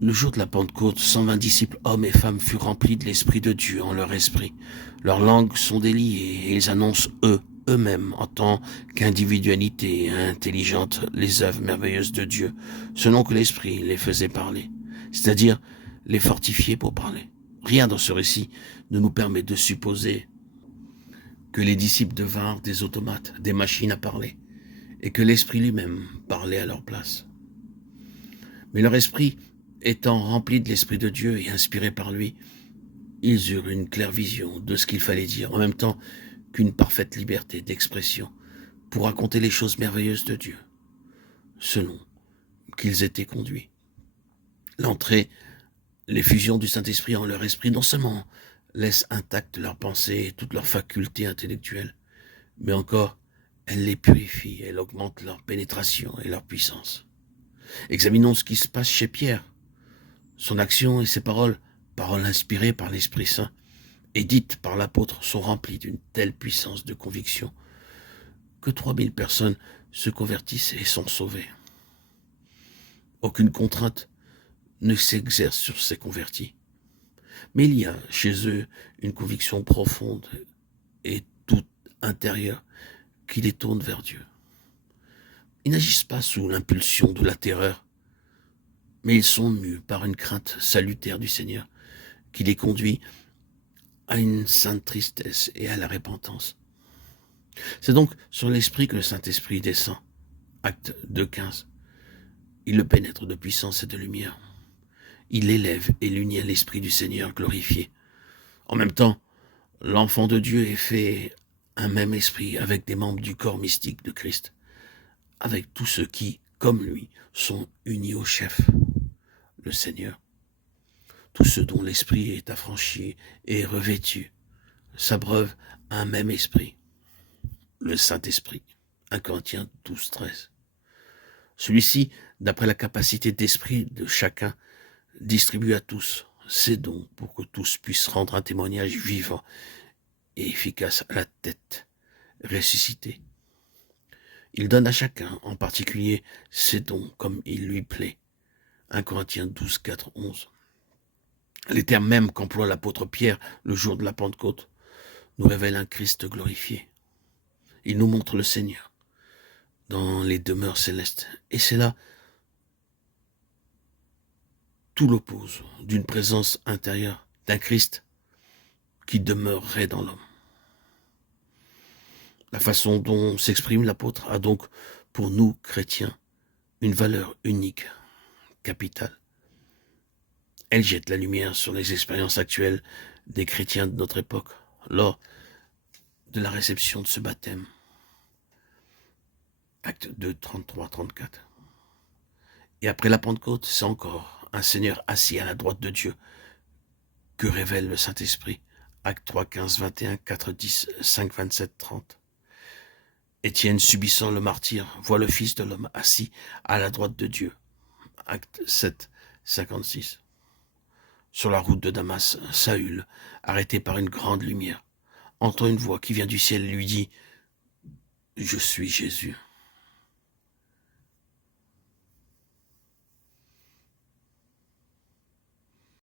Le jour de la Pentecôte, 120 disciples, hommes et femmes, furent remplis de l'Esprit de Dieu en leur esprit. Leurs langues sont déliées et ils annoncent eux-mêmes, en tant qu'individualité intelligente, les œuvres merveilleuses de Dieu, selon que l'Esprit les faisait parler, c'est-à-dire les fortifier pour parler. Rien dans ce récit ne nous permet de supposer que les disciples devinrent des automates, des machines à parler, et que l'Esprit lui-même parlait à leur place. Mais leur esprit étant rempli de l'Esprit de Dieu et inspiré par lui, ils eurent une claire vision de ce qu'il fallait dire, en même temps qu'une parfaite liberté d'expression pour raconter les choses merveilleuses de Dieu, selon qu'ils étaient conduits. L'entrée, l'effusion du Saint-Esprit en leur esprit non seulement laisse intactes leurs pensées et toutes leurs facultés intellectuelles, mais encore, elle les purifie, elle augmente leur pénétration et leur puissance. Examinons ce qui se passe chez Pierre. Son action et ses paroles, paroles inspirées par l'Esprit Saint et dites par l'apôtre, sont remplies d'une telle puissance de conviction que 3000 personnes se convertissent et sont sauvées. Aucune contrainte ne s'exerce sur ces convertis. Mais il y a chez eux une conviction profonde et toute intérieure qui les tourne vers Dieu. Ils n'agissent pas sous l'impulsion de la terreur, mais ils sont mus par une crainte salutaire du Seigneur qui les conduit à une sainte tristesse et à la repentance. C'est donc sur l'Esprit que le Saint-Esprit descend. Acte 2,15. Il le pénètre de puissance et de lumière. Il élève et l'unit à l'Esprit du Seigneur glorifié. En même temps, l'enfant de Dieu est fait un même esprit avec des membres du corps mystique de Christ, avec tous ceux qui, comme lui, sont unis au chef, le Seigneur. Tous ceux dont l'esprit est affranchi et revêtu s'abreuvent un même esprit, le Saint-Esprit. 1 Corinthiens 12, 13. Celui-ci, d'après la capacité d'esprit de chacun, distribue à tous ses dons pour que tous puissent rendre un témoignage vivant et efficace à la tête ressuscitée. Il donne à chacun, en particulier, ses dons comme il lui plaît. 1 Corinthiens 12, 4, 11. Les termes mêmes qu'emploie l'apôtre Pierre le jour de la Pentecôte nous révèlent un Christ glorifié. Il nous montre le Seigneur dans les demeures célestes. Et c'est là tout l'oppose d'une présence intérieure, d'un Christ qui demeurerait dans l'homme. La façon dont s'exprime l'apôtre a donc, pour nous, chrétiens, une valeur unique, capitale. Elle jette la lumière sur les expériences actuelles des chrétiens de notre époque, lors de la réception de ce baptême. Acte 2, 33, 34. Et après la Pentecôte, c'est encore un Seigneur assis à la droite de Dieu que révèle le Saint-Esprit. Acte 3, 15, 21, 4, 10, 5, 27, 30. Étienne, subissant le martyre, voit le Fils de l'homme assis à la droite de Dieu. Acte 7, 56. Sur la route de Damas, Saül, arrêté par une grande lumière, entend une voix qui vient du ciel et lui dit « Je suis Jésus ».